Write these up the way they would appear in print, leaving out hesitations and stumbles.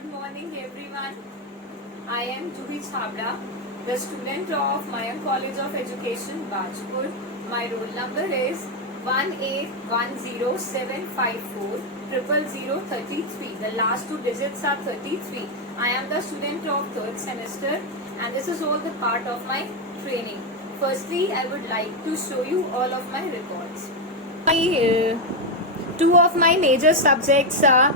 Good morning everyone. I am Juhi Chhabra, the student of Mayank College of Education, Bajpur. My roll number is 18107540033. The last two digits are 33. I am the student of 3rd semester and this is all the part of my training. Firstly, I would like to show you all of my records. Two of my major subjects are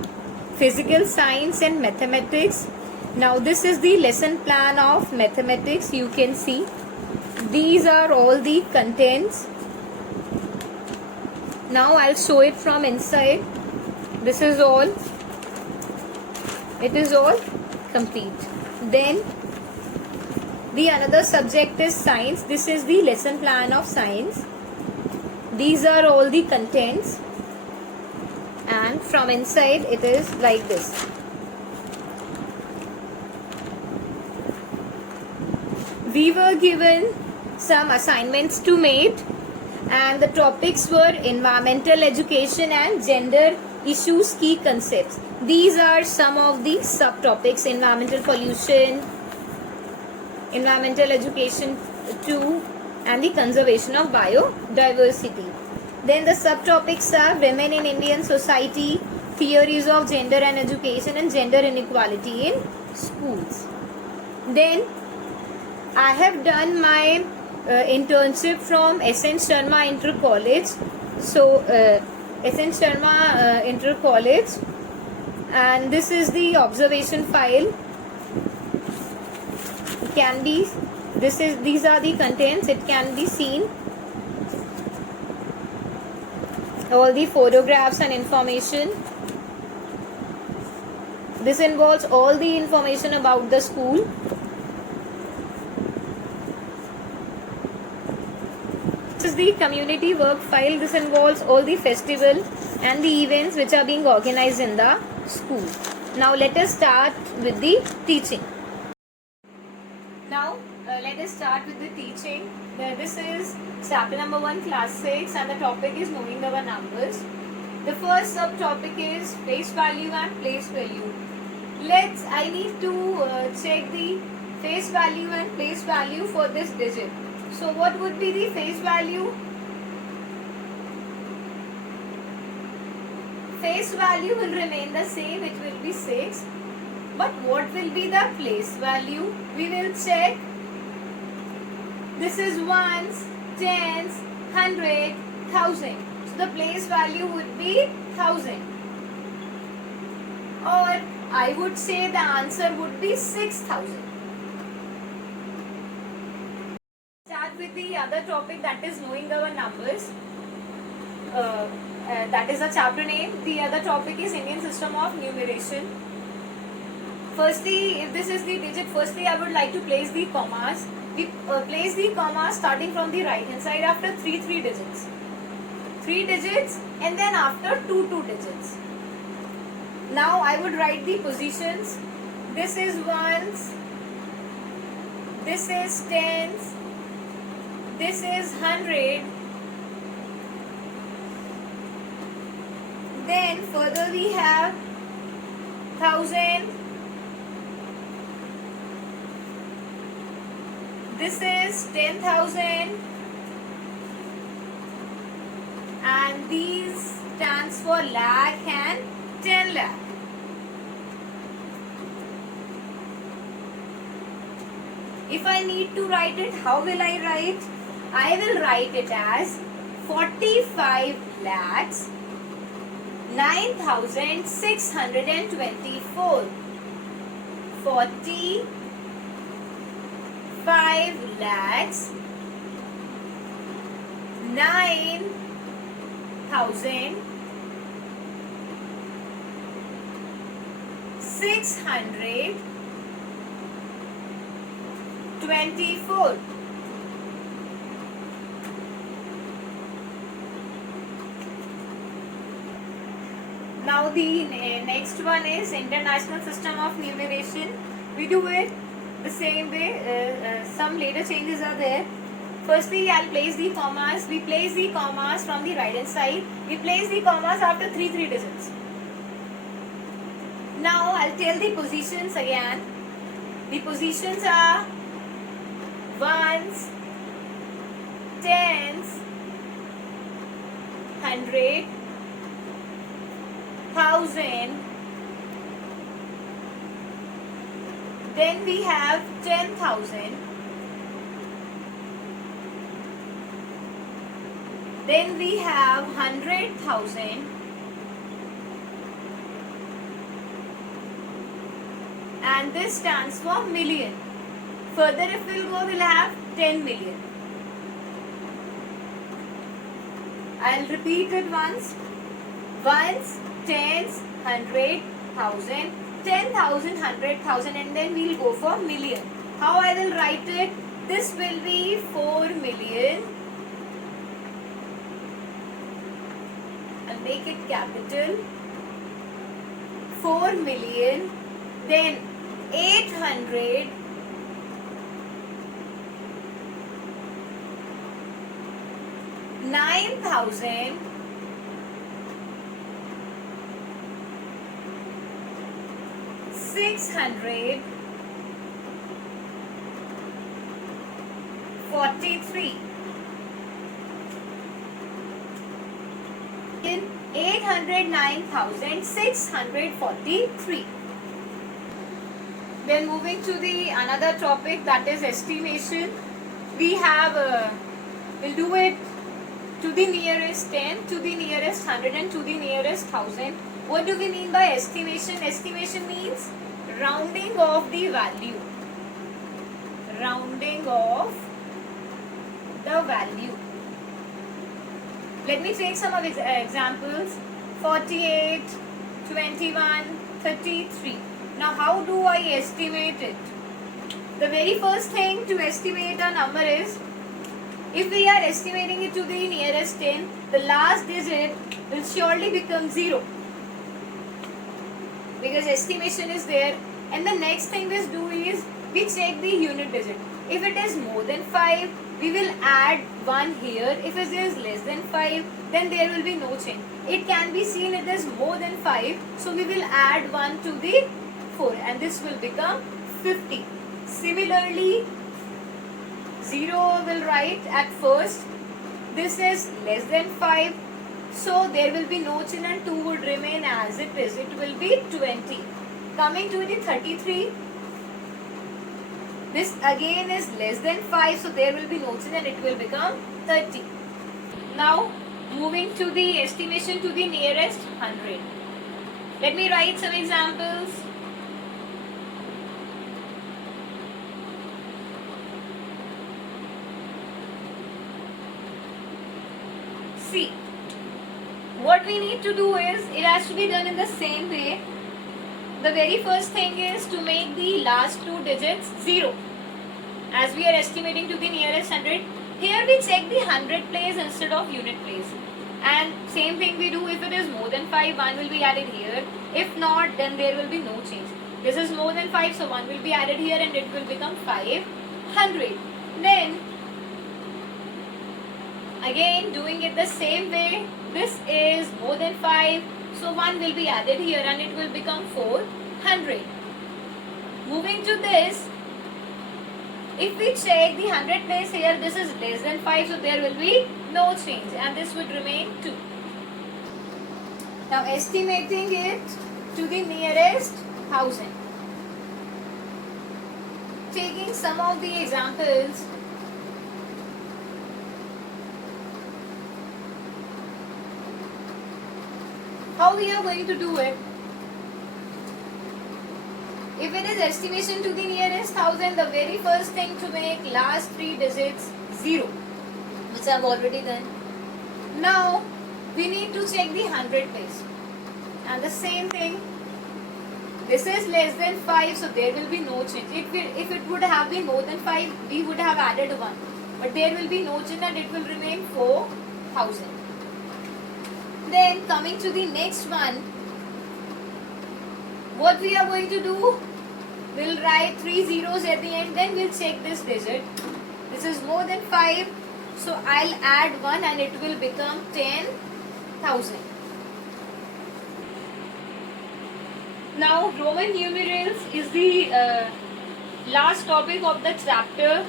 physical science and mathematics. Now this is the lesson plan of mathematics. You can see these are all the contents. Now I'll show it from inside. This is all. It is all complete. Then the another subject is science. This is the lesson plan of science. These are all the contents. And from inside it is like this. We were given some assignments to make and the topics were environmental education and gender issues key concepts. These are some of the subtopics: environmental pollution, environmental education 2 and the conservation of biodiversity. Then the subtopics are women in Indian society, theories of gender and education, and gender inequality in schools. Then I have done my internship from SN Sharma Inter College. So SN Sharma Inter College, and this is the observation file. These are the contents. It can be seen. All the photographs and information. This involves all the information about the school. This is the community work file. This involves all the festival and the events which are being organized in the school. Now let us start with the teaching. Now let us start with the teaching. This is chapter number 1, class 6, and the topic is knowing our numbers. The first subtopic is face value and place value. I need to check the face value and place value for this digit. So what would be the face value? Face value will remain the same, it will be 6. But what will be the place value? We will check. This is ones, tens, 100, 1000. So the place value would be 1000. Or I would say the answer would be 6000. Start with the other topic, that is knowing our numbers. That is the chapter name. The other topic is Indian system of numeration. Firstly, if this is the digit, firstly I would like to place the commas. We place the commas starting from the right hand side after 3 digits. 3 digits and then after 2 digits. Now I would write the positions. This is ones, this is tens, this is 100. Then further we have 1000. This is 10,000, and these stands for lakh and 10 lakh. If I need to write it, how will I write? I will write it as 45 lakhs 9,624. 45 lakhs 9,624. Now the next one is international system of numeration. We do it the same way. Some later changes are there. Firstly, I'll place the commas. We place the commas from the right hand side. We place the commas after 3 digits. Now I'll tell the positions again. The positions are ones, tens, 100, 1000. Then we have 10,000. Then we have 100,000. And this stands for million. Further if we'll go, we'll have 10 million. I'll repeat it once. Ones, tens, 100,000, 10,000, 100,000, and then we'll go for million. How I will write it? This will be 4 million. I'll make it capital. 4 million. Then 800. Nine thousand. 600. 43. 809,643. Then moving to the another topic, that is estimation. We have we'll do it to the nearest 10, to the nearest 100, and to the nearest 1000. What do we mean by estimation? Estimation means rounding of the value. Rounding of the value. Let me take some of examples. 48, 21, 33. Now how do I estimate it? The very first thing to estimate a number is, if we are estimating it to the nearest 10, the last digit will surely become 0. Because estimation is there. And the next thing we do is, we check the unit digit. If it is more than 5, we will add 1 here. If it is less than 5, then there will be no change. It can be seen it is more than 5, so we will add 1 to the 4, and this will become 50. Similarly, 0 will write at first. This is less than 5, so there will be no change and 2 would remain as it is. It will be 20. Coming to the 33, this again is less than 5, so there will be no change and it will become 30. Now moving to the estimation to the nearest 100. Let me write some examples. See, what we need to do is, it has to be done in the same way. The very first thing is to make the last 2 digits 0. As we are estimating to the nearest 100, here we check the 100 place instead of unit place. And same thing we do if it is more than 5, 1 will be added here. If not, then there will be no change. This is more than 5, so 1 will be added here and it will become 500. Then again doing it the same way, this is more than 5, so 1 will be added here and it will become 400. Moving to this, if we check the 100 place here, this is less than 5, so there will be no change and this would remain 2. Now estimating it to the nearest 1000. Taking some of the examples. How we are going to do it? If it is estimation to the nearest 1000, the very first thing to make last 3 digits 0, which I have already done. Now we need to check the 100 place, and the same thing. This is less than 5, so there will be no change. If it would have been more than 5, we would have added 1, but there will be no change and it will remain 4000. Then coming to the next one, what we are going to do, we'll write 3 zeros at the end, then we'll check this digit. This is more than 5, so I'll add 1 and it will become 10,000. Now Roman numerals is the last topic of the chapter.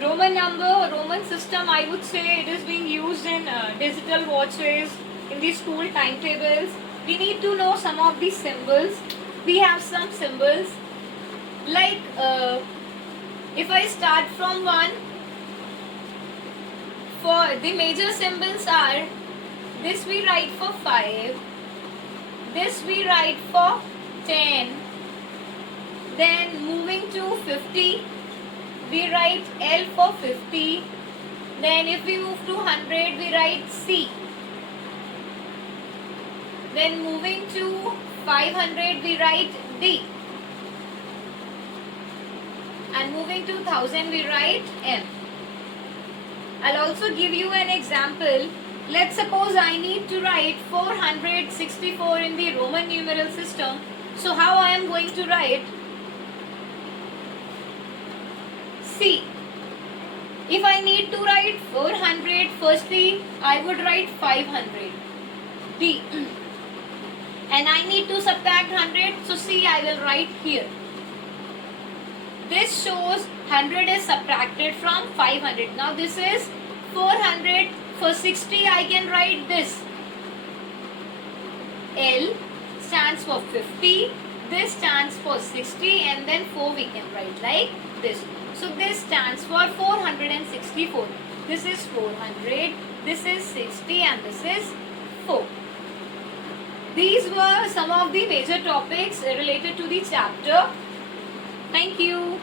Roman number, Roman system, I would say it is being used in digital watches, in the school timetables. We need to know some of the symbols. We have some symbols like if I start from 1, for the major symbols are, this we write for 5, this we write for 10, then moving to 50, we write L for 50, then if we move to 100, we write C, then moving to 500, we write D, and moving to 1000, we write M. I'll also give you an example. Let's suppose I need to write 464 in the Roman numeral system. So how I am going to write? C. If I need to write 400, firstly I would write 500. D. And I need to subtract 100, so C I will write here. This shows 100 is subtracted from 500. Now this is 400. For 60 I can write this. L stands for 50. This stands for 60, and then 4 we can write like this. So this stands for 464. This is 400. This is 60, and this is 4. These were some of the major topics related to the chapter. Thank you.